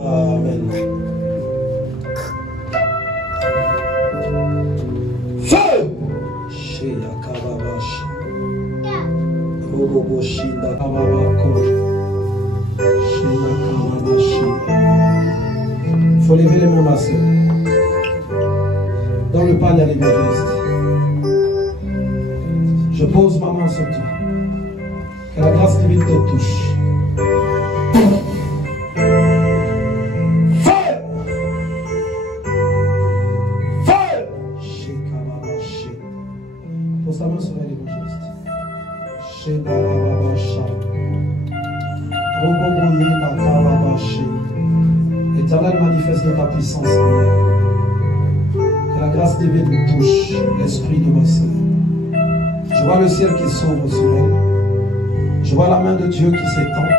Amen. Feu! Il faut lever les mains, ma soeur. Dans le panel évangéliste. Je pose ma main sur toi. Que la grâce divine te touche. Feu! Feu! Pose ta main sur l'évangéliste. Éternel, manifeste ta puissance en elle. Que la grâce divine nous touche l'esprit de ma soeur. Je vois le ciel qui s'ouvre sur elle. Je vois la main de Dieu qui s'étend.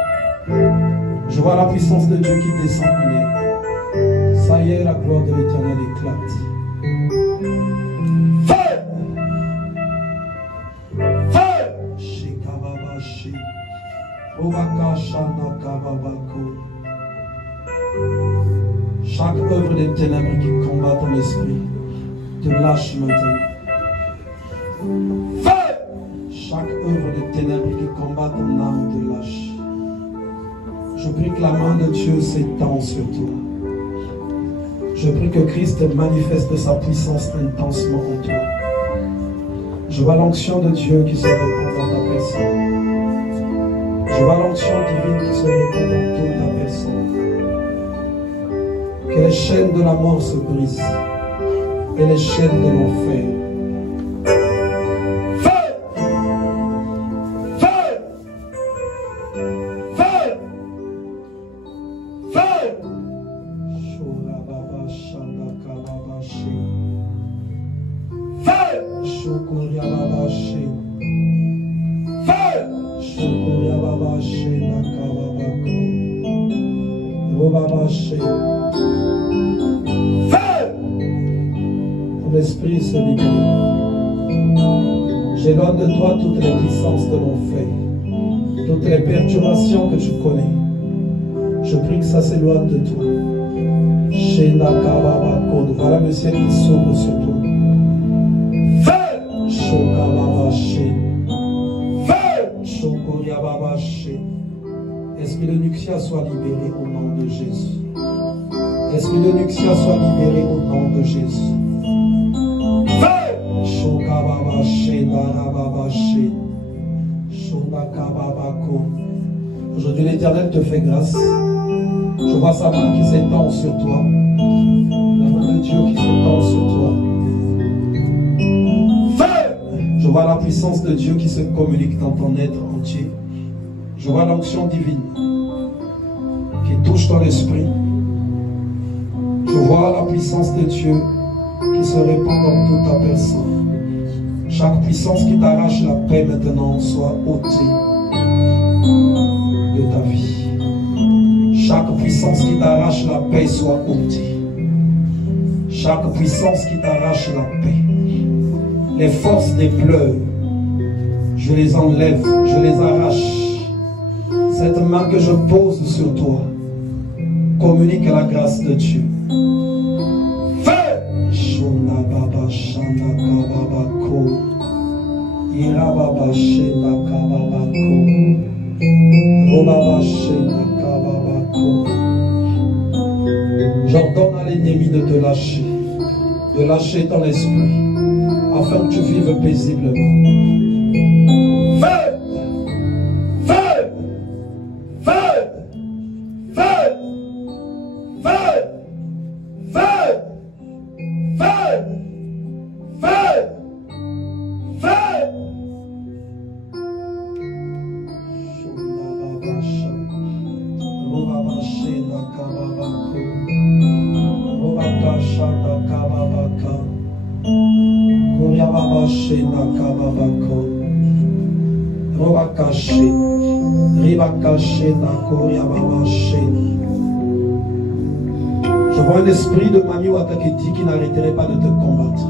Je vois la puissance de Dieu qui descend en elle. Ça y est, la gloire de l'Éternel éclate. Feu! Feu! Shikababashi. Obakashana kababako. Chaque œuvre des ténèbres qui combat ton esprit te lâche maintenant. Feu! Chaque œuvre des ténèbres qui combat ton âme te lâche. Je prie que la main de Dieu s'étend sur toi. Je prie que Christ manifeste sa puissance intensement en toi. Je vois l'onction de Dieu qui se répand dans ta personne. Je vois l'onction divine qui se répand dans toute ta personne. Que les chaînes de la mort se brisent et les chaînes de l'enfer. Feu! Feu! Feu! Feu! Shurababa Shandaka Babashi. Feu! Shukuriababashi. Feu! Shukuriababashi Nakababako. Robabashi. L'esprit se libère. J'éloigne de toi toutes les puissances de l'enfer, toutes les perturbations que tu connais. Je prie que ça s'éloigne de toi. Voilà le ciel qui s'ouvre sur toi. Feu! Feu! Esprit de Nuxia soit libéré au nom de Jésus. Esprit de Nuxia soit libéré au nom de Jésus. Aujourd'hui l'Éternel te fait grâce. Je vois sa main qui s'étend sur toi. La main de Dieu qui s'étend sur toi. Feu! Je vois la puissance de Dieu qui se communique dans ton être entier. Je vois l'onction divine qui touche ton esprit. Je vois la puissance de Dieu qui se répand dans toute ta personne. Chaque puissance qui t'arrache la paix maintenant soit ôtée de ta vie. Chaque puissance qui t'arrache la paix soit ôtée. Chaque puissance qui t'arrache la paix. Les forces des pleurs, je les enlève, je les arrache. Cette main que je pose sur toi communique la grâce de Dieu. J'ordonne à l'ennemi de te lâcher, de lâcher ton esprit, afin que tu vives paisiblement. Feu! Feu! Feu! Feu! Feu! Feu! Feu! Feu! Feu! Je vois un esprit de Mami Wataketi qui n'arrêterait pas de te combattre.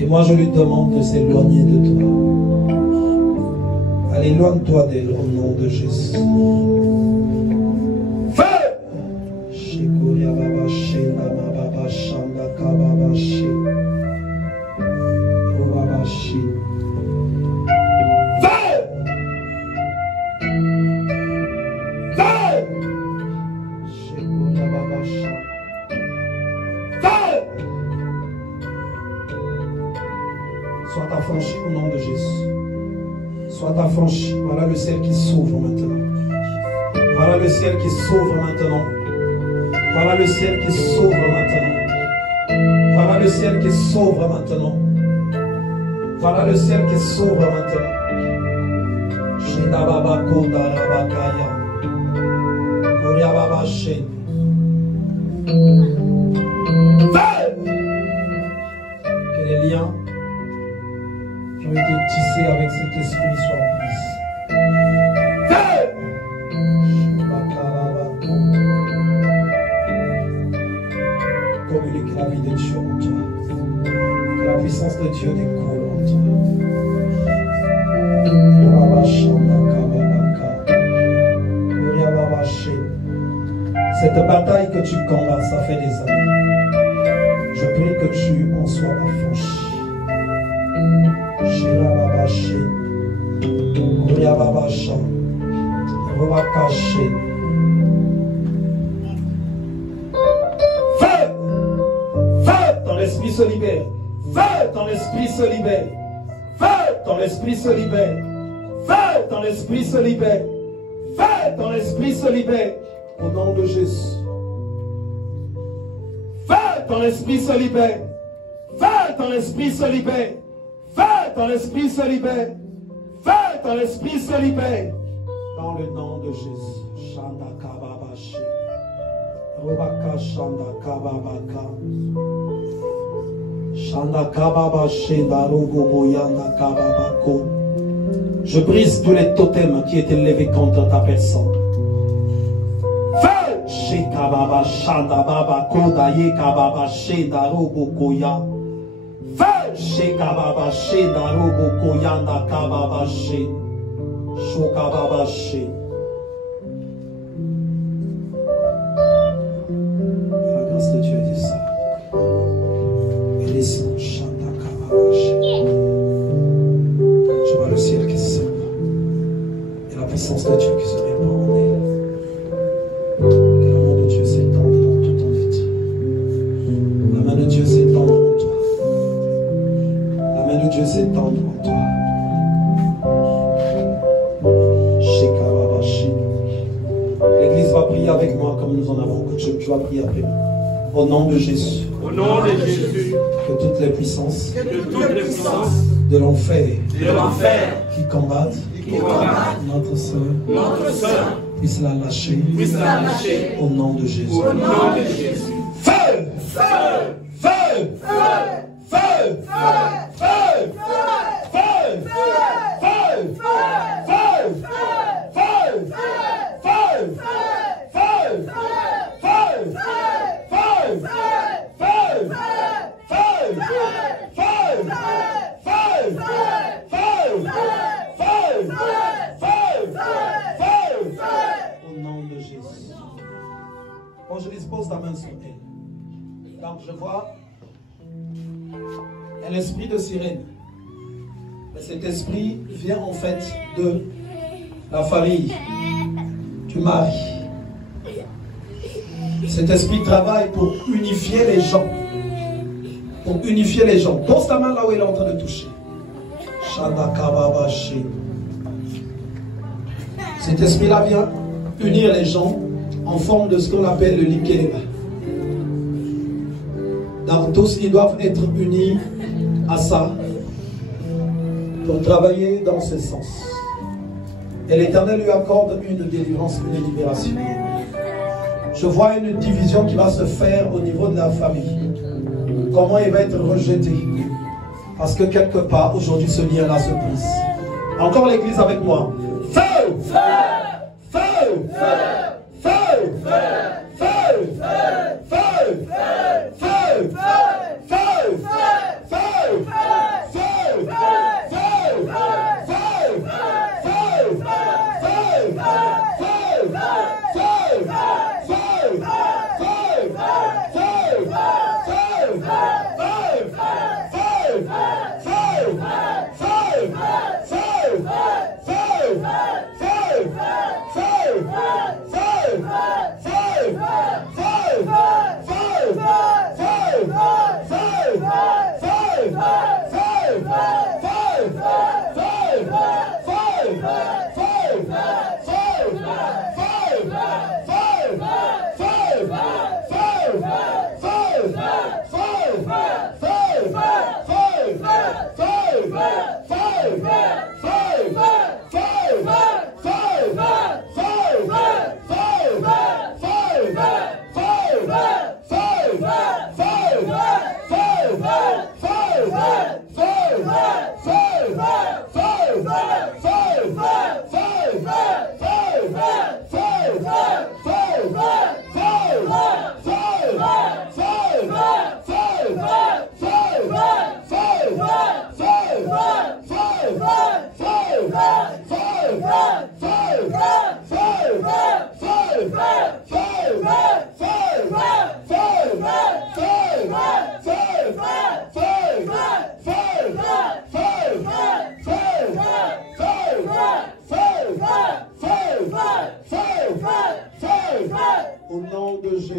Et moi je lui demande de s'éloigner de toi. Allez, éloigne-toi d'elle au nom de Jésus. Feu! Sois affranchi au nom de Jésus. Sois affranchi. Voilà le ciel qui s'ouvre maintenant. Voilà le ciel qui s'ouvre maintenant. Voilà le ciel qui s'ouvre maintenant. Voilà le ciel qui s'ouvre maintenant. Voilà le ciel qui s'ouvre maintenant. Shidababa Koda Rabakaya. Kuriababa Shen. Que les liens qui ont été tissés avec cet esprit soient brisés. Communique la vie de Dieu en toi. Que la puissance de Dieu découle en toi. Cette bataille que tu combats, ça fait des années. Je prie que tu en sois affranchi. Feu! Feu! Ton esprit se libère. Feu! Ton esprit se libère. Feu! Ton esprit se libère. Feu! Ton esprit se libère. Feu! Ton esprit se libère. Au nom de Jésus. Feu! Ton esprit se libère. Feu! Ton esprit se libère. Feu! Ton esprit se libère. Feu! Ton esprit se libère. Dans le nom de Jésus. Shanda Kababashi. Robaka Shanda Kababaka. Shanda Kababashi Darugo Boyanda Kababako. Je brise tous les totems qui étaient levés contre ta personne. Feu! Shekababa Shanda Baba Koda Yekababa Sheda Robo Koya. Feu! Shekababa Sheda Robo Koyanda Kababa She. Shokababa She. La grâce de Dieu est ça. Et laissons Shanda Kababa She. Je vois le ciel qui s'ouvre. Et la puissance de Dieu qui se répand en elle. Que la main de Dieu s'étende dans toute ton vie. La main de Dieu s'étende en toi. La main de Dieu s'étende en toi. L'église va prier avec moi comme nous en avons. Tu vas prier après moi. Au nom de Jésus. Au nom de Jésus. Que toutes les puissances de l'enfer qui combattent notre soeur puissent la lâcher. Au nom de Jésus. Au nom de Jésus. Feu! Feu! Feu! Feu! Feu! Au nom de Jésus. Bon, je dispose ta main sur elle. Donc je vois un esprit de sirène. Mais cet esprit vient en fait de la famille, du mari. Cet esprit travaille pour unifier les gens. Pour unifier les gens. Pose ta main là où elle est en train de toucher. Cet esprit-là vient unir les gens en forme de ce qu'on appelle le Likeleba. Donc tous ils doivent être unis à ça pour travailler dans ce sens. Et l'Éternel lui accorde une délivrance, une libération. Je vois une division qui va se faire au niveau de la famille. Comment il va être rejeté. Parce que quelque part, aujourd'hui, ce lien-là se brise. Encore l'église avec moi. Feu! Feu! Feu! Feu! Feu! Feu! Feu! Feu!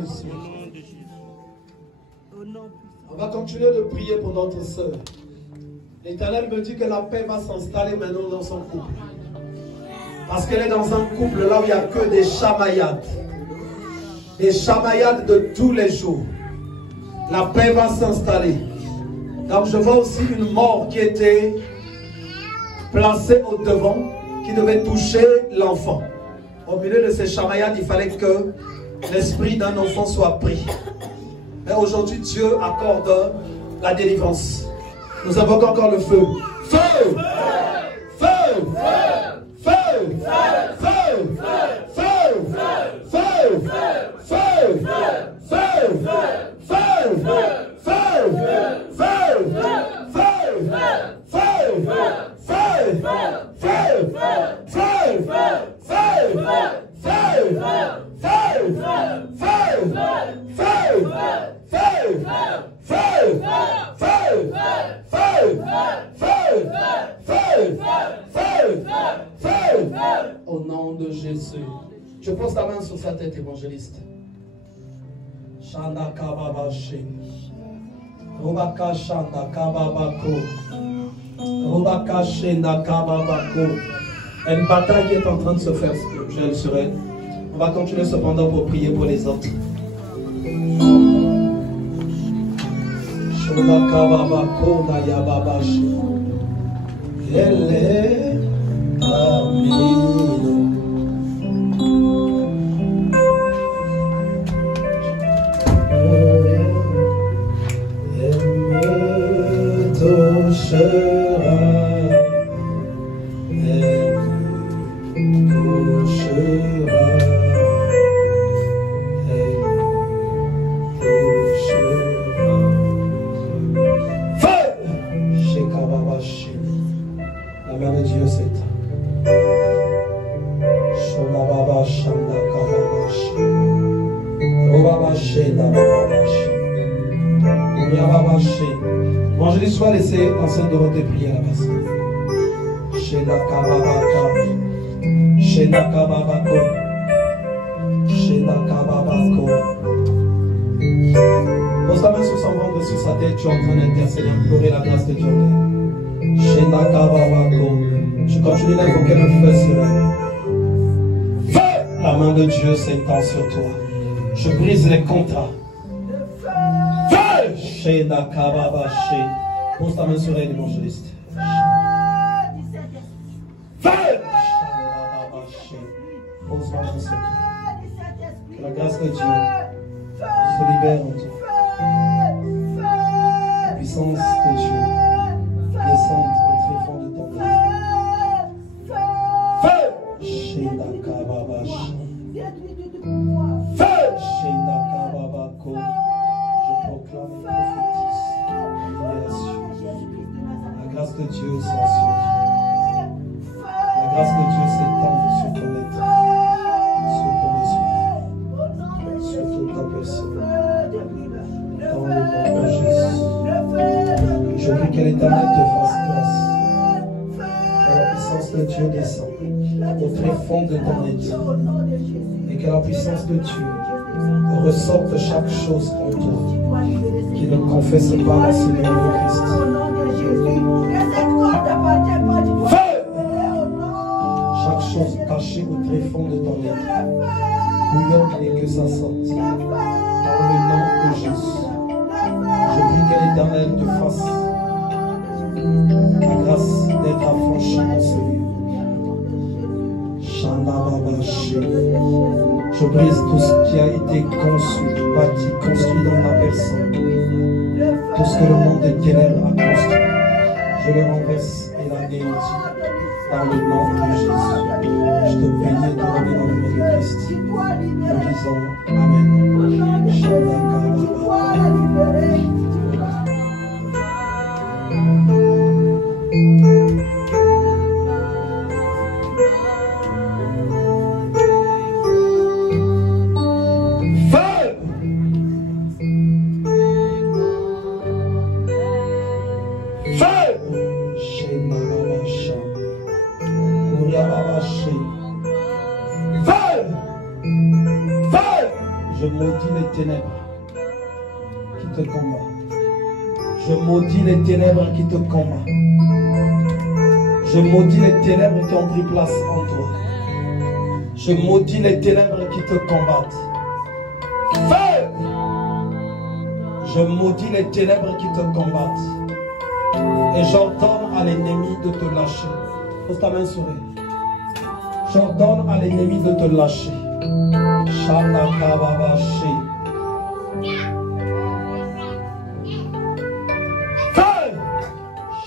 Jésus. On va continuer de prier pour notre sœur. L'Éternel me dit que la paix va s'installer maintenant dans son couple. Parce qu'elle est dans un couple là où il n'y a que des chamaillades. Des chamaillades de tous les jours. La paix va s'installer. Donc je vois aussi une mort qui était placée au devant, qui devait toucher l'enfant. Au milieu de ces chamaillades, il fallait que l'esprit d'un enfant soit pris. Mais aujourd'hui, Dieu accorde la délivrance. Nous invoquons encore le feu. Feu! Feu! Feu! Feu! Feu! Feu! Feu! Feu! Au nom de Jésus. Je pose ta main sur sa tête, évangéliste. Shanda kababa shin. Robaka shanda kababa ko. Robaka shenda kababa ko. Une bataille est en train de se faire spirituelle sur elle. On va continuer cependant pour prier pour les autres. Shobaka baba ko na yababa shin. Ele amino. La main de Dieu s'éteint. Shonababa Shanda Kababashi. Robabashi Nababashi. Yababashi. Évangéliste, tu vas laisser l'enceinte Dorothée prier à la base. Shenda Kababaka. Shenda Kababako. Shenda Kababako. Pose ta main sur son ventre, sur sa tête, tu es en train d'intercéder, implorer la grâce de Dieu. Shenda Kababako. Je continue d'invoquer le feu sur elle. Feu! La main de Dieu s'étend sur toi. Je brise les contrats. Feu! Shenda Kababashi. Pose ta main sur elle, évangéliste. Feu! Pose ta main sur toi. Que la grâce de Dieu se libère en toi. La puissance de Dieu descende au tréfonds de ton âme. Feu! Shenda Kababashi. Feu! Shenda Kababako. Je proclame et prophétise libération. La grâce de Dieu s'en sur toi. La grâce de Dieu s'étend sur ton être, sur ton esprit, sur toute ta personne. Dans le nom de Jésus. Je prie que l'Éternel te fasse grâce. Que la puissance de Dieu descende au tréfonds de ton être. Et que la puissance de Dieu ressorte chaque chose en toi qui ne confesse pas la Seigneur de Christ. Feu! Chaque chose cachée au tréfonds de ton être, bouillonne et que ça sorte. Dans le nom de Jésus. Je prie que l'Éternel te fasse la grâce d'être affranchi dans ce lieu. Je brise tout ce qui a été conçu, bâti, construit dans ta personne. Tout ce que le monde des ténèbres a construit, je le renverse et l'anéantis dans le nom de Jésus. Je te bénis et te remets dans le nom de Christ. Nous disons Amen. Je maudis les ténèbres qui te combattent. Je maudis les ténèbres qui te combattent. Je maudis les ténèbres qui ont pris place en toi. Je maudis les ténèbres qui te combattent. Feu! Je maudis les ténèbres qui te combattent. Et j'ordonne à l'ennemi de te lâcher. Pose ta main sourire. J'ordonne à l'ennemi de te lâcher. Shalakababashi. Feu!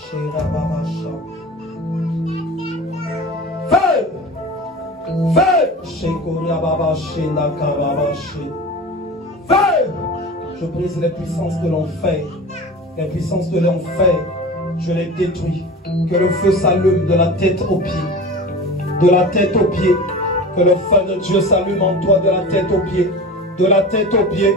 Shirababasha. Feu! Feu! Shekuriababashi nakababashi. Feu! Je brise les puissances de l'enfer. Les puissances de l'enfer, je les détruis. Que le feu s'allume de la tête aux pieds. De la tête aux pieds. Que le feu de Dieu s'allume en toi de la tête aux pieds. De la tête aux pieds.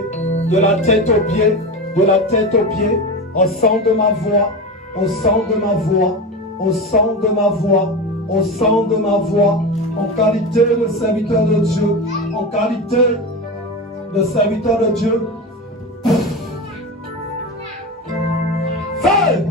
De la tête aux pieds. De la tête aux pieds. Au sang de ma voix. Au sang de ma voix. Au sang de ma voix. Au sang de ma voix. En qualité de serviteur de Dieu. En qualité de serviteur de Dieu. Feu!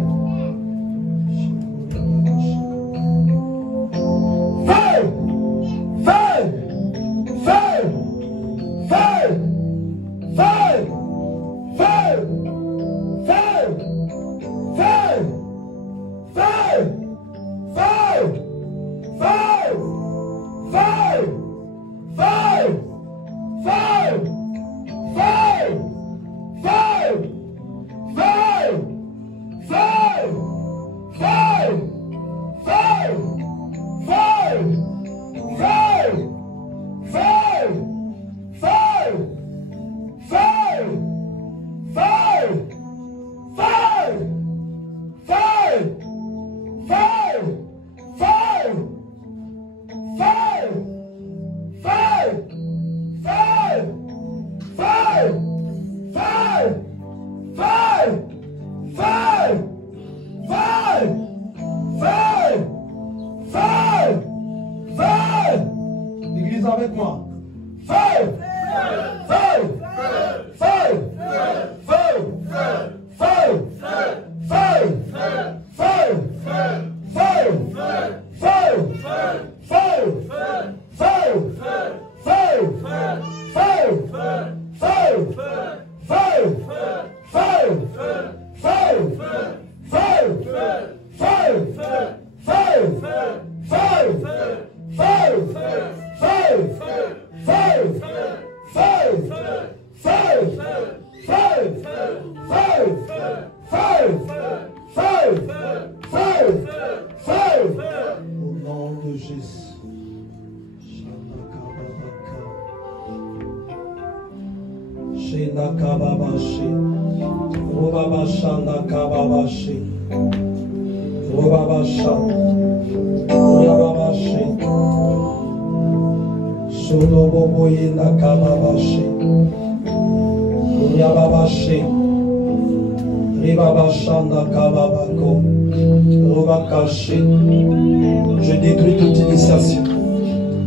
Je détruis toute initiation,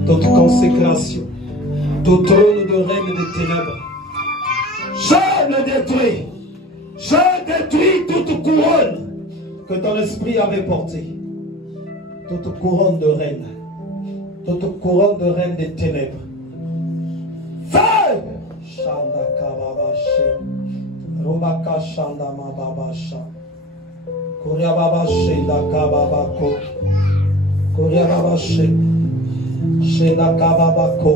toute consécration, tout trône de règne des ténèbres. Je le détruis. Je détruis toute couronne que ton esprit avait portée. Toute couronne de règne. Toute couronne de règne des ténèbres. Feu! Shanda kababashi. Robaka shanda mababasha. Koria babashi la kababako. Koria babashi. Shenda kababako.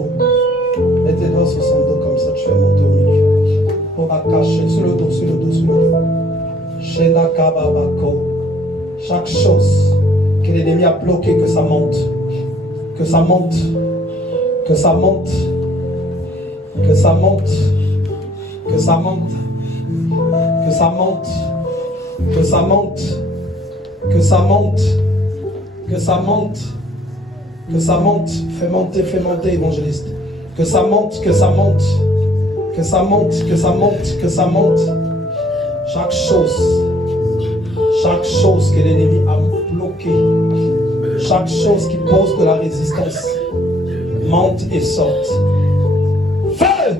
Mets tes doigts sur son dos comme ça, tu fais monter au milieu. Robaka sur le dos, sur le dos, sur le dos. Shenda kababako. Chaque chose que l'ennemi a bloqué, que ça monte. Que ça monte. Que ça monte. Que ça monte. Que ça monte. Que ça monte. Que ça monte. Que ça monte. Que ça monte. Que ça monte. Fais monter, évangéliste. Que ça monte, que ça monte. Que ça monte, que ça monte, que ça monte. Chaque chose que l'ennemi a bloqué, chaque chose qui pose de la résistance, monte et sorte. Feu!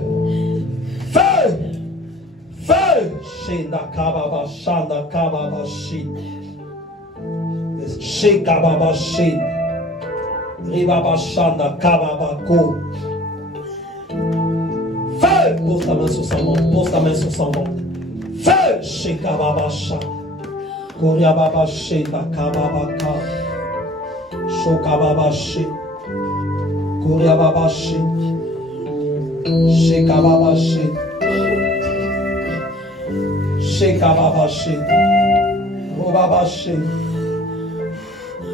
shenda kababa shanda kababa shi. Shekababa shi. Ribaba shanda kababa ko. Feu! Pose ta main sur son ventre. Pose ta main sur son ventre. Feu! Shekababa sha. Koryababa shenda kababa ka. Shokababa shi. Koryababa shi. Shekababa shi. Shekababa shi. Robaba shi.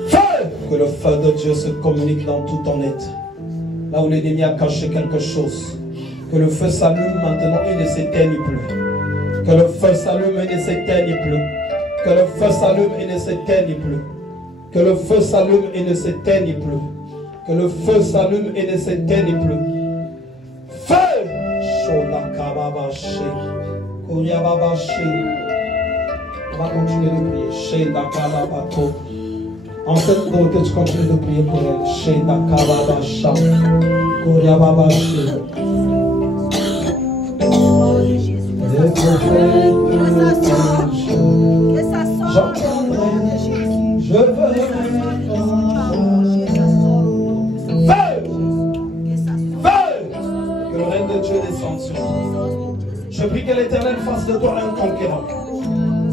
Feu! Que le feu de Dieu se communique dans tout ton être. Là où l'ennemi a caché quelque chose. Que le feu s'allume maintenant et ne s'éteigne plus. Que le feu s'allume et ne s'éteigne plus. Que le feu s'allume et ne s'éteigne plus. Que le feu s'allume et ne s'éteigne plus. Que le feu s'allume et ne s'éteigne plus. Feu! Shonakababashi. Kuryababashi. On va continuer de prier. Shedakababako. En cette que tu continues de prier pour elle. Shedakababasha. Kuryababashi. J'entendrai, je veux feu, feu, que le règne de Dieu descende sur toi. Je prie que l'Éternel fasse de toi un conquérant,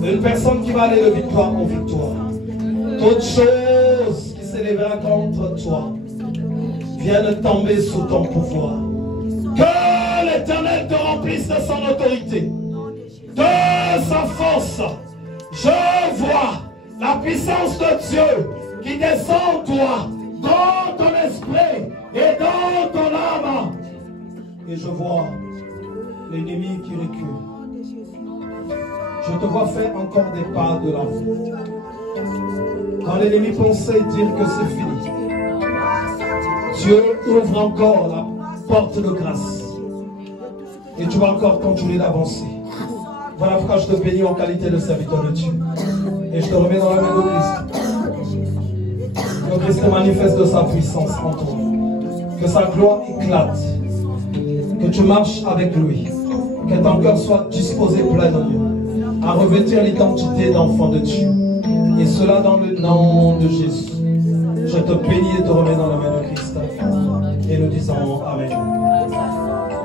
une personne qui va aller de victoire en victoire. Toute chose qui s'élèvera contre toi vienne tomber sous ton pouvoir. Que l'Éternel te remplisse de son autorité, de sa force. Je vois la puissance de Dieu qui descend en toi, dans ton esprit et dans ton âme. Et je vois l'ennemi qui recule. Je te vois faire encore des pas de l'avant. Quand l'ennemi pensait dire que c'est fini, Dieu ouvre encore la porte de grâce. Et tu vas encore continuer d'avancer. Voilà pourquoi je te bénis en qualité de serviteur de Dieu. Et je te remets dans la main de Christ. Que Christ manifeste de sa puissance en toi. Que sa gloire éclate. Que tu marches avec lui. Que ton cœur soit disposé pleinement à revêtir l'identité d'enfant de Dieu. Et cela dans le nom de Jésus. Je te bénis et te remets dans la main de Christ. Et nous disons Amen.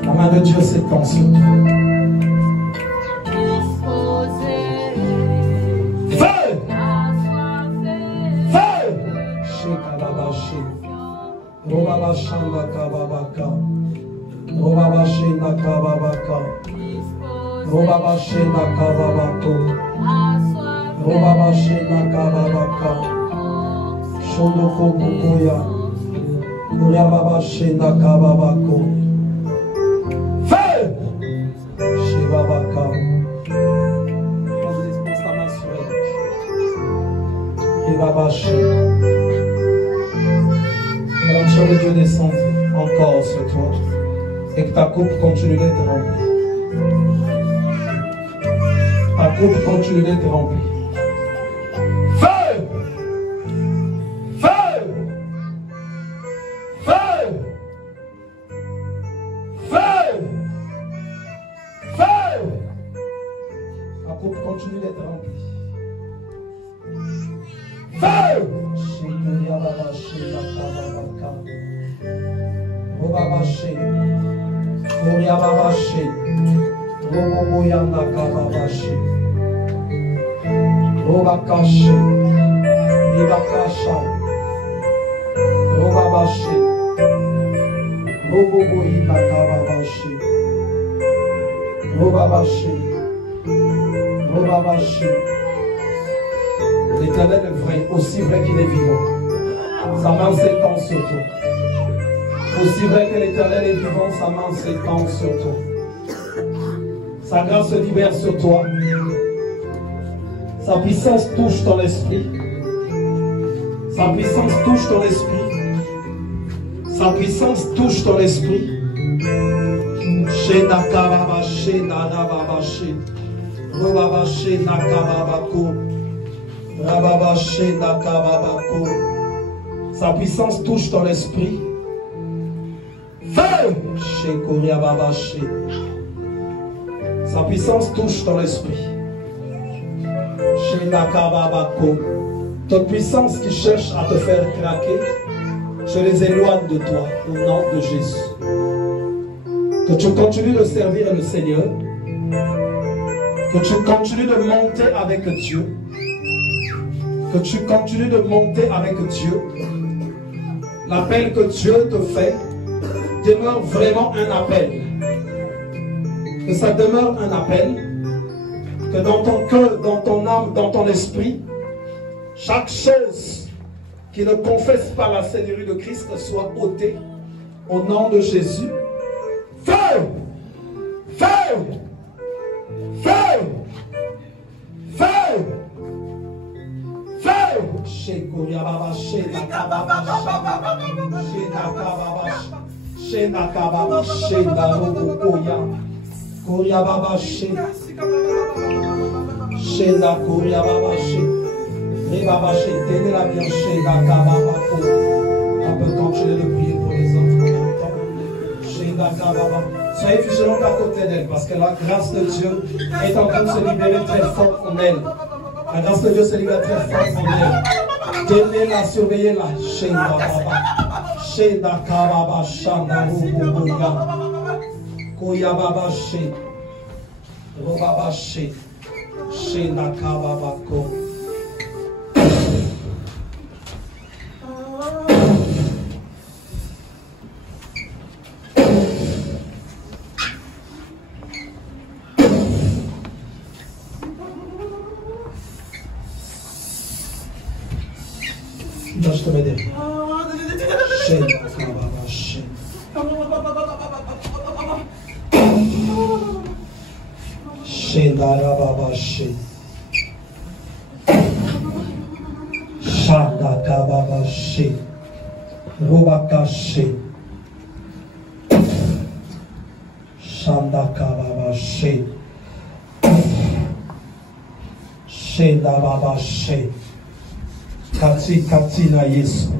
La main de Dieu s'étend sur toi. Feu! Feu! Shekalabashi. Robabashanda kababaka. Robabashenda kababaka. Robabashenda kababako. Robabashenda kababaka. Shondoko bukoya. Robabashenda kababako. Feu! Shebabaka. Que l'onction de Dieu descende encore sur toi et que ta coupe continue d'être remplie. Ta coupe continue d'être remplie. Feu! Feu! Feu! Feu! Feu! Ta coupe continue d'être remplie. Feu! Shikuriababashi nakababaka. Robabashi. Kuriababashi. Roboboya nakababashi. Robakashi. Ribakasha. Robabashi. Roboboyi nakababashi. Robabashi. Robabashi. L'Éternel est vrai, aussi vrai qu'il est vivant. Sa main s'étend sur toi. Aussi vrai que l'Éternel est vivant, sa main s'étend sur toi. Sa grâce se libère sur toi. Sa puissance touche ton esprit. Sa puissance touche ton esprit. Sa puissance touche ton esprit. Shenakababashi, nanababashi. Robabashi, nakababako. Sa puissance touche ton esprit. Feu! Sa puissance touche ton esprit. Toute puissance qui cherche à te faire craquer, je les éloigne de toi au nom de Jésus. Que tu continues de servir le Seigneur, que tu continues de monter avec Dieu, que tu continues de monter avec Dieu. L'appel que Dieu te fait demeure vraiment un appel. Que ça demeure un appel, que dans ton cœur, dans ton âme, dans ton esprit, chaque chose qui ne confesse pas la Seigneurie de Christ soit ôtée au nom de Jésus. Feu! Feu! Feu! Feu! Feu! Tenez-la bien, on peut continuer de prier pour les autres. Soyez vigilants à côté d'elle, parce que la grâce de Dieu est en train de se libérer très fort en elle. La grâce de Dieu se libère très fort en elle. Tenez-la, surveillez-la. Shenda Kababa Shanda Rubuya Koyababa She Robaba She Shenda Kababa Ko. Là, je te mets derrière. Shendarababashi Shandakababashi Rubakashi Shandakababashi Shendababashi Katina Yesu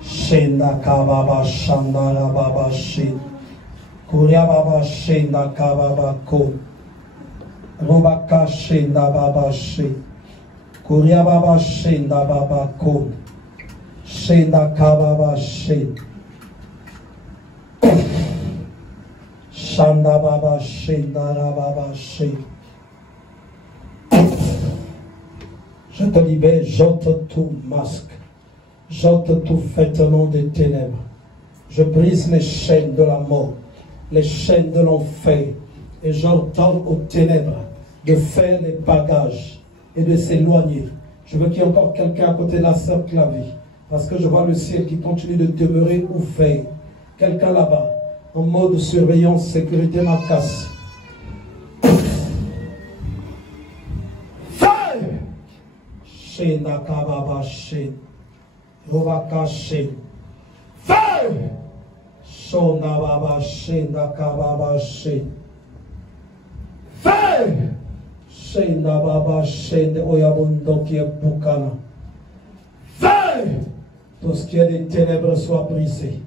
Shenda Kababa Shandara Baba Shi Kuria Baba Shenda Kababa Ko Robaka Shenda Baba Shi Kuria Baba Shenda Baba Ko Shenda Kababa Shi Shanda Baba Shenda Baba Shi. Je te libère, j'ôte tout masque, j'ôte tout vêtement des ténèbres. Je brise les chaînes de la mort, les chaînes de l'enfer, et j'ordonne aux ténèbres de faire les bagages et de s'éloigner. Je veux qu'il y ait encore quelqu'un à côté de la sœur Clavie, parce que je vois le ciel qui continue de demeurer ouvert. Quelqu'un là-bas, en mode surveillance, sécurité, ma casse. Shenda Kababa She Robaka She Feu Shonda Baba Shenda Kababa She Feu Shenda Baba Shenda Oyabundo qui est Bukana. Feu. Tout ce qui est des ténèbres soit brisé.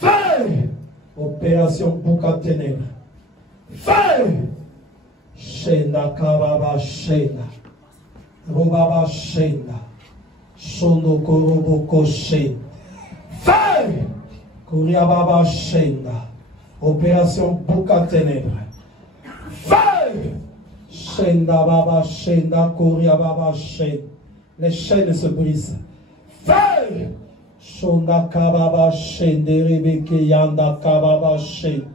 Feu. Opération Buka Ténèbres. Feu. Shenda Kababa Shenda Robaba Shenda Shondo Korobo Koshe. Feu. Kuriababa Shenda. Opération Buka Ténèbres. Feu. Shenda Baba Shenda Kuriababa Shenda. Les chaînes se brisent. Feu. Shonda Kababa Shenda Rebeke Yanda Kababa Shenda.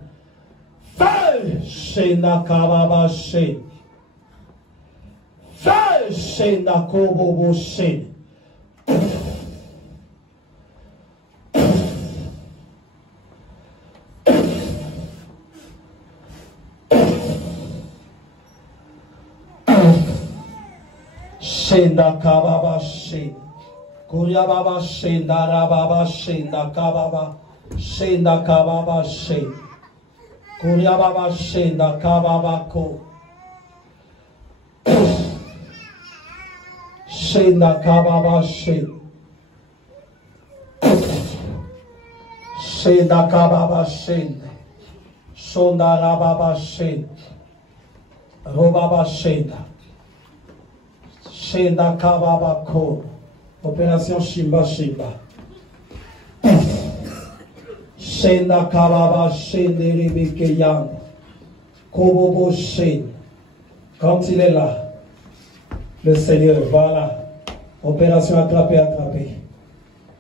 Feu. Shenda Kababa Shenda. Feu. Shenda Kobobo Shenda. Shenda Kababa Shenda. Kuriababa Shenda Rababa Shenda Kababa. Shenda Kababa Shenda. Kuriababa Shenda Kababa Ko. Shenda Kababa Shenda. Shenda kababa shende. Shonda rababa shende. Robaba shenda. Shenda kababa ko. Opération Shimba Shimba. Shenda kababa shende rebeke yan. Kobobo shende. Quand il est là, le Seigneur, voilà. Opération attraper, attraper.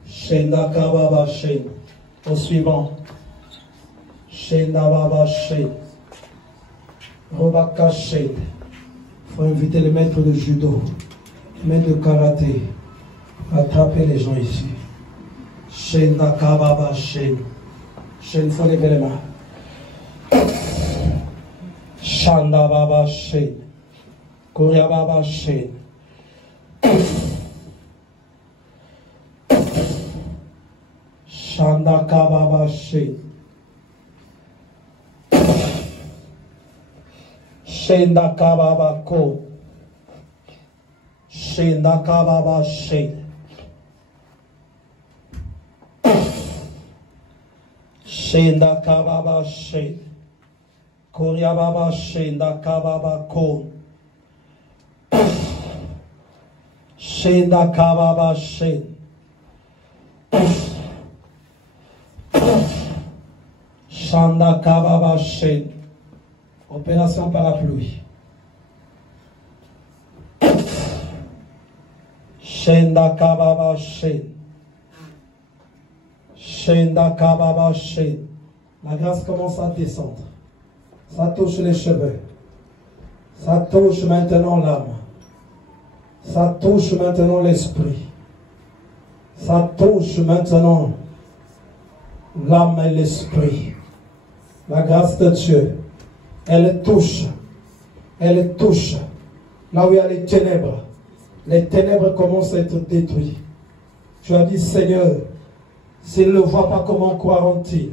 Shenda kababa shende. Au suivant. Shenda baba shende. Robaka shende. Il faut inviter les maîtres de judo, les maîtres de karaté, à attraper les gens ici. Shenda kababa shende. Shende, il faut lever les mains. Shanda baba shende. Korea baba shende. Shanda kababa shende. Shenda kababa ko. Shenda kababa shende. Shenda kababa shende. Korea baba shenda kababa ko. Shenda kababa shende. Shanda kababa shende. Opération parapluie. Shenda kababa shende. Shenda kababa shende. La grâce commence à descendre. Ça touche les cheveux. Ça touche maintenant l'âme. Ça touche maintenant l'esprit. Ça touche maintenant l'âme et l'esprit. La grâce de Dieu, elle touche. Elle touche. Là où il y a les ténèbres commencent à être détruites. Tu as dit, Seigneur, s'ils ne voient pas, comment croiront-ils?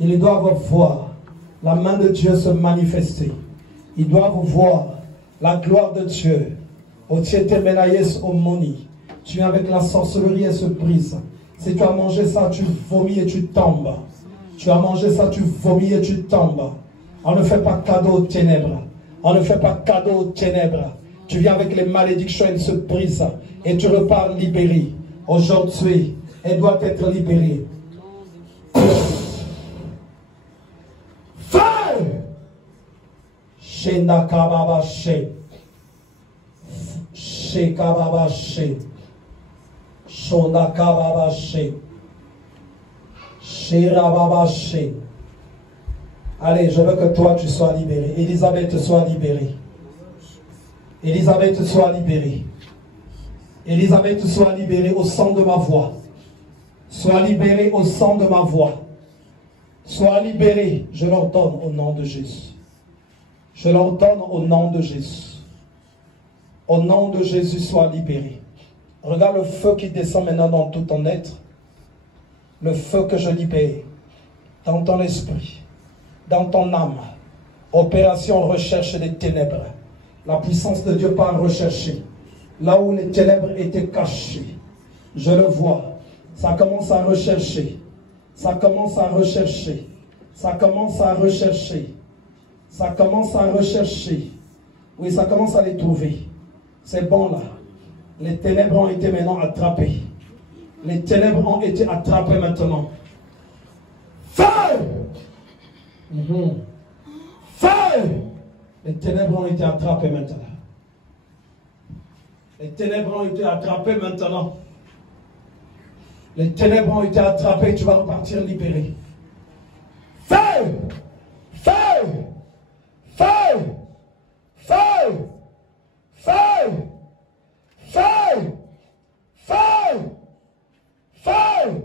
Ils doivent voir la main de Dieu se manifester. Ils doivent voir la gloire de Dieu. O tiete menayes omoni. Tu viens avec la sorcellerie et se brise. Si tu as mangé ça, tu vomis et tu tombes. Tu as mangé ça, tu vomis et tu tombes. On ne fait pas cadeau aux ténèbres. On ne fait pas cadeau aux ténèbres. Tu viens avec les malédictions, elles se brisent. Et tu repars libéré. Aujourd'hui, elle doit être libérée. Feu! Shenda kababa she. She kababa she. Shonda kababa she. Shira baba she. Allez, je veux que toi tu sois libérée. Elisabeth soit libérée. Elisabeth soit libérée. Elisabeth soit libérée au son de ma voix. Sois libérée au son de ma voix. Sois libérée. Je l'ordonne au nom de Jésus. Je l'ordonne au nom de Jésus. Au nom de Jésus, sois libérée. Regarde le feu qui descend maintenant dans tout ton être. Le feu que je libère dans ton esprit, dans ton âme. Opération recherche des ténèbres. La puissance de Dieu part rechercher. Là où les ténèbres étaient cachées. Je le vois. Ça commence à rechercher. Ça commence à rechercher. Ça commence à rechercher. Ça commence à rechercher. Oui, ça commence à les trouver. C'est bon là. Les ténèbres ont été maintenant attrapées. Les ténèbres ont été attrapées maintenant. Feu! Feu! Les ténèbres ont été attrapées maintenant. Les ténèbres ont été attrapées maintenant. Les ténèbres ont été attrapées. Tu vas repartir libéré. Feu! Feu! Feu! Feu! Feu! Feu! Feu! Feu!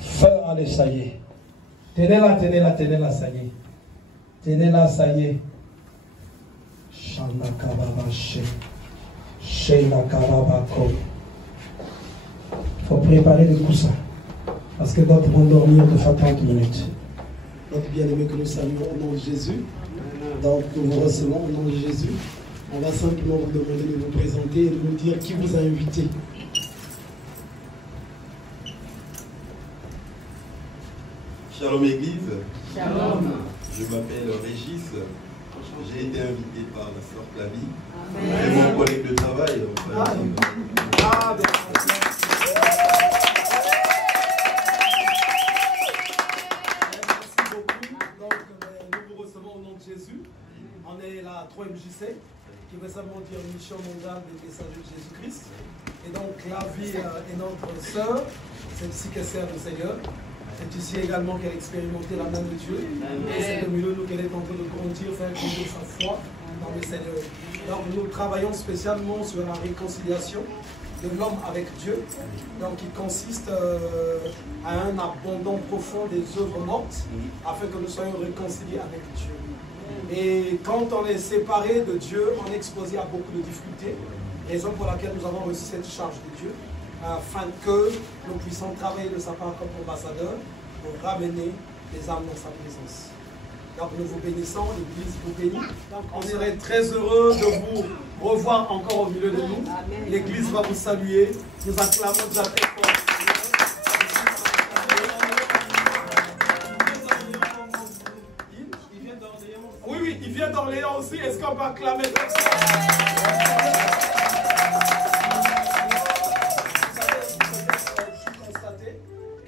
Feu, allez, ça y est. Tenez-la, tenez-la, tenez-la, ça y est. Tenez-la, ça y est. Shanda kababa she. Shenda kababa ko. faut préparer le coussin. Parce que d'autres vont dormir de 30 minutes. Donc, bien-aimés, que nous saluons au nom de Jésus. Donc, nous vous recevons au nom de Jésus. On va simplement vous demander de vous présenter et de nous dire qui vous a invité. Shalom Église. Shalom. Je m'appelle Régis. J'ai été invité par la sœur Clavie. Et mon collègue de travail. Jésus. On est la 3MJC, qui veut simplement dire Mission mondiale des messagers de Jésus-Christ. Et donc, Clavie est notre sœur, celle-ci qui sert le Seigneur. C'est ici également qu'elle a expérimenté la main de Dieu. Et c'est au milieu de nous qu'elle est en train de grandir, faire grandir sa foi dans le Seigneur. Donc, nous travaillons spécialement sur la réconciliation de l'homme avec Dieu, donc qui consiste à un abandon profond des œuvres mortes, afin que nous soyons réconciliés avec Dieu. Et quand on est séparé de Dieu, on est exposé à beaucoup de difficultés, raison pour laquelle nous avons reçu cette charge de Dieu, afin que nous puissions travailler de sa part comme ambassadeurs pour ramener les âmes dans sa présence. Donc nous vous bénissons, l'Église vous bénit. Donc on serait très heureux de vous revoir encore au milieu de nous. L'Église va vous saluer. Nous acclamons déjà très fort. Il vient d'Orléans. Oui, oui, il vient d'Orléans aussi. Est-ce qu'on peut acclamer très fort?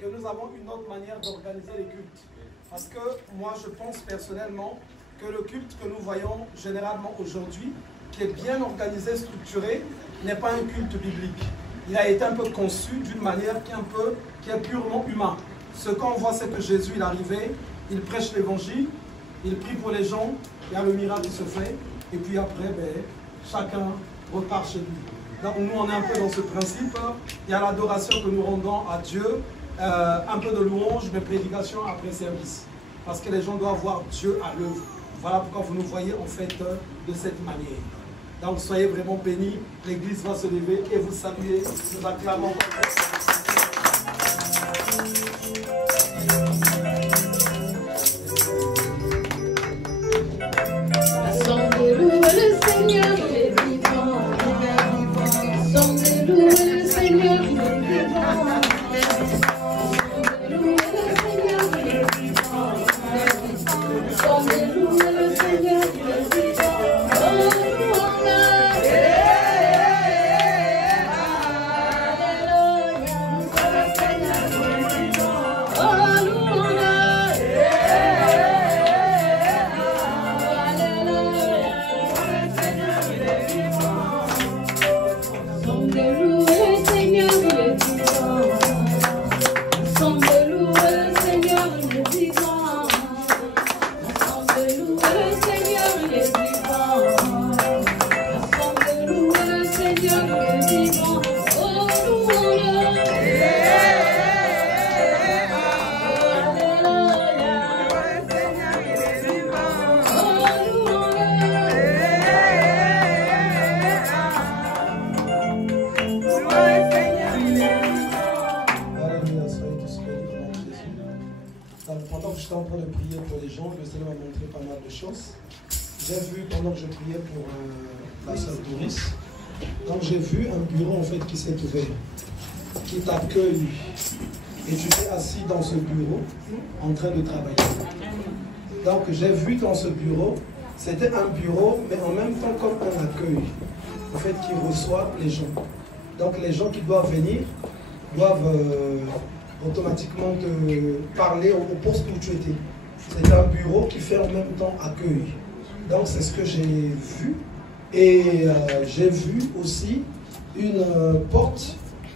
Que nous avons une autre manière d'organiser les cultes. Parce que moi, je pense personnellement que le culte que nous voyons généralement aujourd'hui, qui est bien organisé, structuré, n'est pas un culte biblique. Il a été un peu conçu d'une manière qui est purement humain. Ce qu'on voit, c'est que Jésus, il arrivait, il prêche l'évangile, il prie pour les gens, il y a le miracle qui se fait, et puis après, chacun repart chez lui. Donc nous, on est un peu dans ce principe. Il y a l'adoration que nous rendons à Dieu, un peu de louange, mais prédication après service. Parce que les gens doivent voir Dieu à l'œuvre. Voilà pourquoi vous nous voyez en fait de cette manière. Donc soyez vraiment bénis, l'Église va se lever et vous saluer. Nous acclamons. J'ai vu, pendant que je priais pour la sœur Doris, donc j'ai vu un bureau en fait qui s'est ouvert, qui t'accueille. Et tu t'es assis dans ce bureau en train de travailler. Donc j'ai vu dans ce bureau, c'était un bureau, mais en même temps comme un accueil, en fait, qui reçoit les gens. Donc les gens qui doivent venir doivent automatiquement te parler au poste où tu étais. C'est un bureau qui fait en même temps accueil. Donc c'est ce que j'ai vu. Et j'ai vu aussi une porte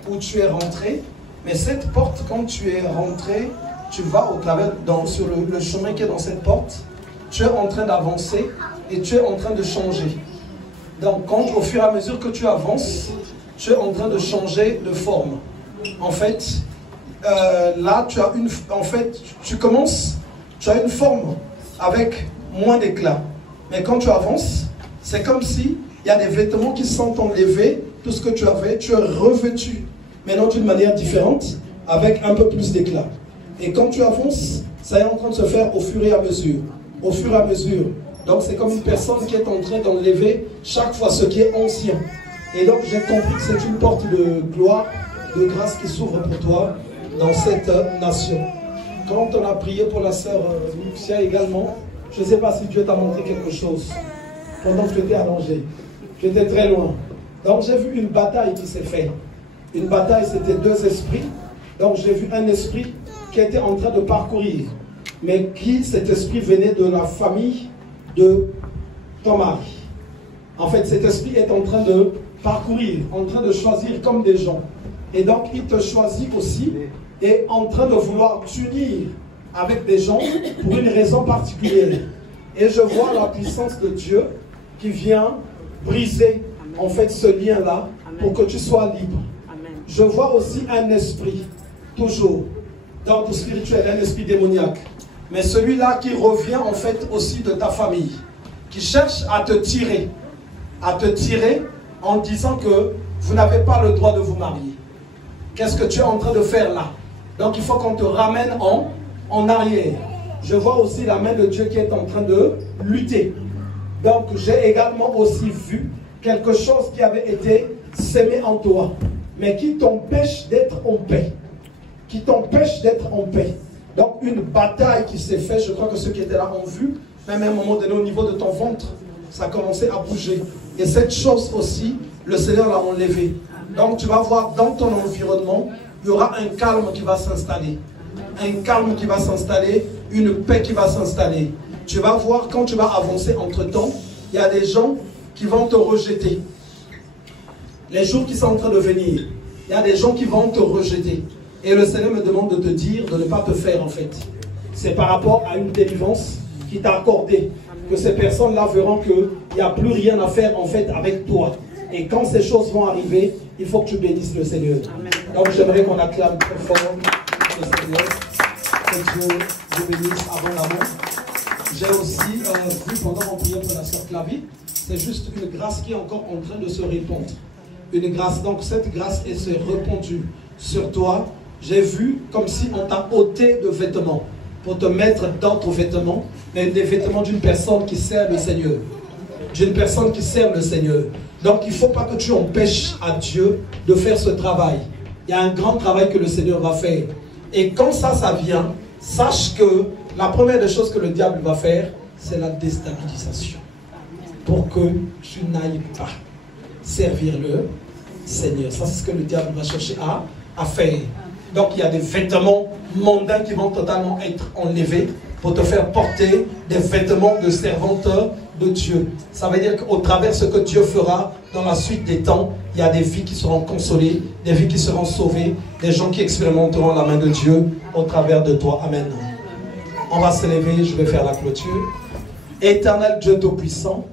où tu es rentré. Mais cette porte, quand tu es rentré, tu vas au travers, sur le chemin qui est dans cette porte, tu es en train d'avancer et tu es en train de changer. Donc au fur et à mesure que tu avances, tu es en train de changer de forme. En fait, là, tu commences, tu as une forme avec moins d'éclat. Mais quand tu avances, c'est comme si il y a des vêtements qui sont enlevés, tout ce que tu avais, tu es revêtu maintenant d'une manière différente, avec un peu plus d'éclat. Et quand tu avances, ça est en train de se faire au fur et à mesure. Au fur et à mesure. Donc c'est comme une personne qui est en train d'enlever chaque fois ce qui est ancien. Et donc j'ai compris que c'est une porte de gloire, de grâce qui s'ouvre pour toi dans cette nation. Quand on a prié pour la sœur Lucia également, je ne sais pas si Dieu t'a montré quelque chose pendant que tu étais allongé. Tu étais très loin. Donc j'ai vu une bataille qui s'est faite. Une bataille, c'était deux esprits. Donc j'ai vu un esprit qui était en train de parcourir. Mais cet esprit venait de la famille de ton mari. En fait, cet esprit est en train de parcourir, en train de choisir comme des gens. Et donc, il te choisit aussi et en train de vouloir t'unir avec des gens pour une raison particulière. Et je vois la puissance de Dieu qui vient briser en fait ce lien-là pour que tu sois libre. Je vois aussi un esprit, toujours, d'ordre spirituel, un esprit démoniaque. Mais celui-là qui revient en fait aussi de ta famille, qui cherche à te tirer en disant que vous n'avez pas le droit de vous marier. Qu'est-ce que tu es en train de faire là? Donc il faut qu'on te ramène en arrière. Je vois aussi la main de Dieu qui est en train de lutter. Donc j'ai également aussi vu quelque chose qui avait été sémé en toi, mais qui t'empêche d'être en paix. Qui t'empêche d'être en paix. Donc une bataille qui s'est faite, je crois que ceux qui étaient là ont vu, même à un moment donné au niveau de ton ventre, ça a commencé à bouger. Et cette chose aussi, le Seigneur l'a enlevée. Donc tu vas voir dans ton environnement, il y aura un calme qui va s'installer. Un calme qui va s'installer, une paix qui va s'installer. Tu vas voir quand tu vas avancer entre-temps, il y a des gens qui vont te rejeter. Les jours qui sont en train de venir, il y a des gens qui vont te rejeter. Et le Seigneur me demande de te dire de ne pas te faire en fait. C'est par rapport à une délivrance qui t'a accordé. Que ces personnes-là verront qu'il n'y a plus rien à faire en fait avec toi. Et quand ces choses vont arriver, il faut que tu bénisses le Seigneur. Amen. Donc j'aimerais qu'on acclame très fort le Seigneur. Que Dieu vous bénisse abondamment. J'ai aussi vu pendant mon prière pour la sœur Clavie, c'est juste une grâce qui est encore en train de se répandre. Une grâce, donc cette grâce s'est répandue sur toi. J'ai vu comme si on t'a ôté de vêtements pour te mettre d'autres vêtements, mais des vêtements d'une personne qui sert le Seigneur. D'une personne qui sert le Seigneur. Donc il ne faut pas que tu empêches à Dieu de faire ce travail. Il y a un grand travail que le Seigneur va faire. Et quand ça vient, sache que la première des choses que le diable va faire, c'est la déstabilisation. Pour que tu n'ailles pas servir le Seigneur. Ça, c'est ce que le diable va chercher à faire. Donc, il y a des vêtements mondains qui vont totalement être enlevés pour te faire porter des vêtements de servante de Dieu. Ça veut dire qu'au travers de ce que Dieu fera dans la suite des temps, il y a des vies qui seront consolées, des vies qui seront sauvées, des gens qui expérimenteront la main de Dieu au travers de toi. Amen. On va se lever, je vais faire la clôture. Éternel Dieu Tout-Puissant,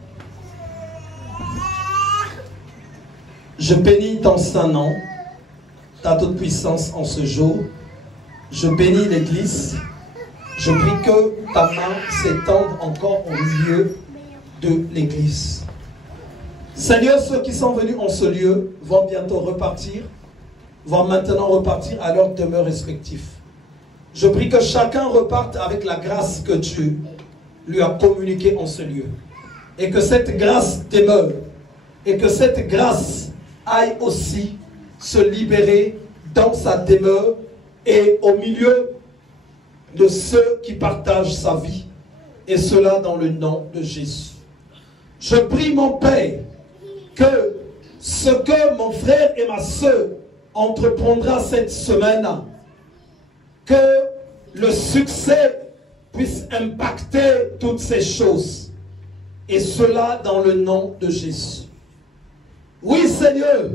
je bénis ton saint nom, ta toute puissance en ce jour. Je bénis l'Église. Je prie que ta main s'étende encore au milieu de l'Église. Seigneur, ceux qui sont venus en ce lieu vont bientôt repartir, vont maintenant repartir à leur demeure respective. Je prie que chacun reparte avec la grâce que Dieu lui a communiquée en ce lieu. Et que cette grâce demeure. Et que cette grâce aille aussi se libérer dans sa demeure et au milieu de ceux qui partagent sa vie. Et cela dans le nom de Jésus. Je prie mon Père que ce que mon frère et ma soeur entreprendra cette semaine, que le succès puisse impacter toutes ces choses. Et cela dans le nom de Jésus. Oui Seigneur,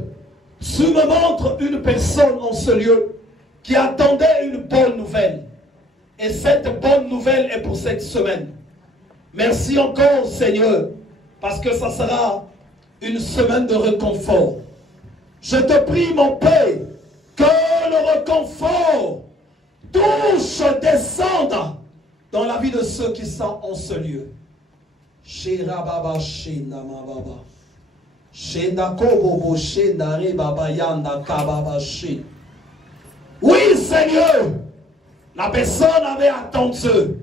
tu me montres une personne en ce lieu qui attendait une bonne nouvelle. Et cette bonne nouvelle est pour cette semaine. Merci encore Seigneur, parce que ça sera une semaine de réconfort. Je te prie mon Père, que le réconfort touche, descende dans la vie de ceux qui sont en ce lieu. Oui, Seigneur, la personne avait attendu.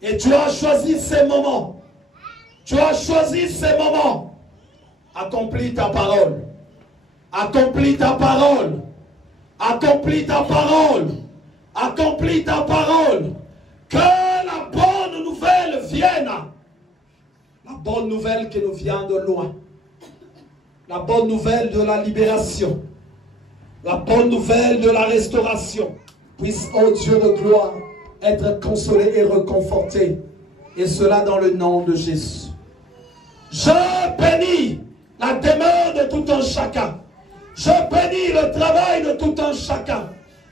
Et tu as choisi ces moments. Tu as choisi ces moments. Accomplis ta parole. Accomplis ta parole. Accomplis ta parole. Accomplis ta parole. Que la bonne nouvelle vienne. La bonne nouvelle qui nous vient de loin. La bonne nouvelle de la libération. La bonne nouvelle de la restauration. Puisse, ô Dieu de gloire, être consolé et réconforté. Et cela dans le nom de Jésus. Je bénis la demeure de tout un chacun. Je bénis le travail de tout un chacun.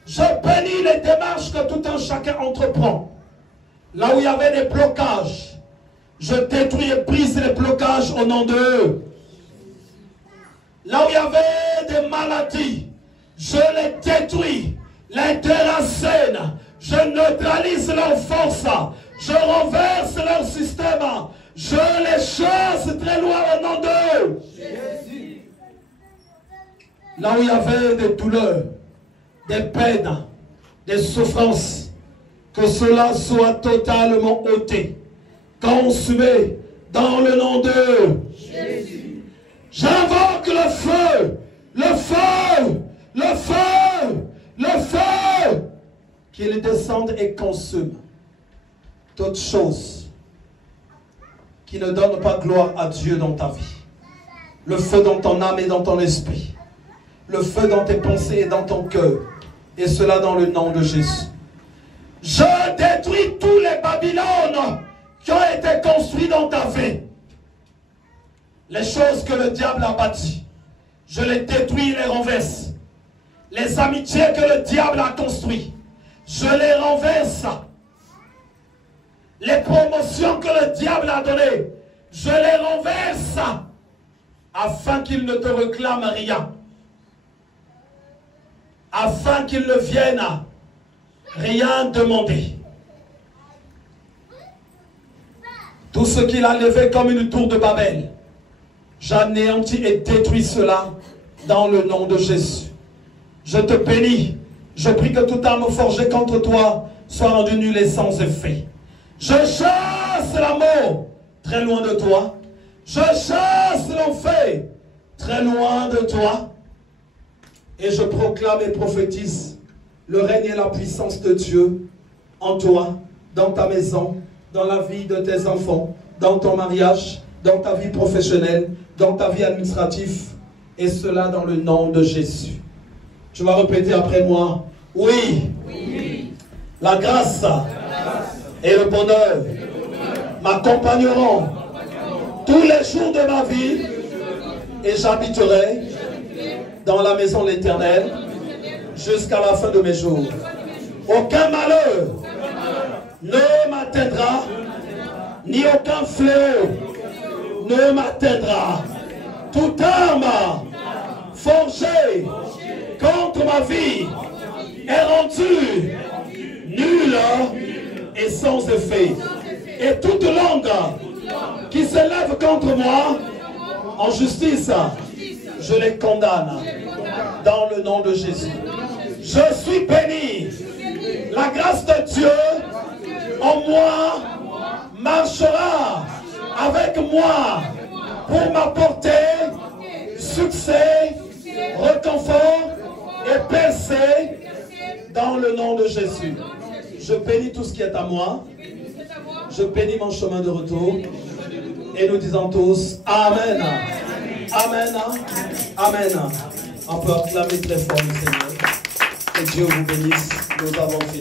Je bénis les démarches que tout un chacun entreprend. Là où il y avait des blocages, je détruis et brise les blocages au nom d'eux. Là où il y avait des maladies, je les détruis, les déracine, je neutralise leur force, je renverse leur système, je les chasse très loin au nom d'eux. Là où il y avait des douleurs, des peines, des souffrances, que cela soit totalement ôté, consumé dans le nom de Jésus. J'invoque le feu, le feu, le feu, le feu, qu'il descende et consume toutes choses qui ne donnent pas gloire à Dieu dans ta vie. Le feu dans ton âme et dans ton esprit. Le feu dans tes pensées et dans ton cœur. Et cela dans le nom de Jésus. Je détruis tous les Babylones qui ont été construits dans ta vie. Les choses que le diable a bâties, je les détruis et les renverse. Les amitiés que le diable a construites, je les renverse. Les promotions que le diable a données, je les renverse. Afin qu'il ne te réclame rien. Afin qu'il ne vienne rien demander. Tout ce qu'il a levé comme une tour de Babel, j'anéantis et détruis cela dans le nom de Jésus. Je te bénis. Je prie que toute arme forgée contre toi soit rendue nulle et sans effet. Je chasse la mort très loin de toi. Je chasse l'enfer très loin de toi. Et je proclame et prophétise le règne et la puissance de Dieu en toi, dans ta maison, dans la vie de tes enfants, dans ton mariage, dans ta vie professionnelle, dans ta vie administrative, et cela dans le nom de Jésus. Tu vas répéter après moi. Oui, oui. La grâce et le bonheur m'accompagneront tous les jours de ma vie et j'habiterai dans la maison de l'Éternel jusqu'à la fin de mes jours. Aucun malheur ne m'atteindra, ni aucun fléau ne m'atteindra. Toute arme forgée contre ma vie est rendue nulle et sans effet. Et toute langue qui s'élève contre moi en justice, je les condamne dans le nom de Jésus. Je suis béni. La grâce de Dieu en moi marchera avec moi pour m'apporter succès, réconfort et percée dans le nom de Jésus. Je bénis tout ce qui est à moi. Je bénis mon chemin de retour. Et nous disons tous Amen. Amen. Amen. On peut acclamer très fort le Seigneur. Que Dieu vous bénisse. Nous avons fini.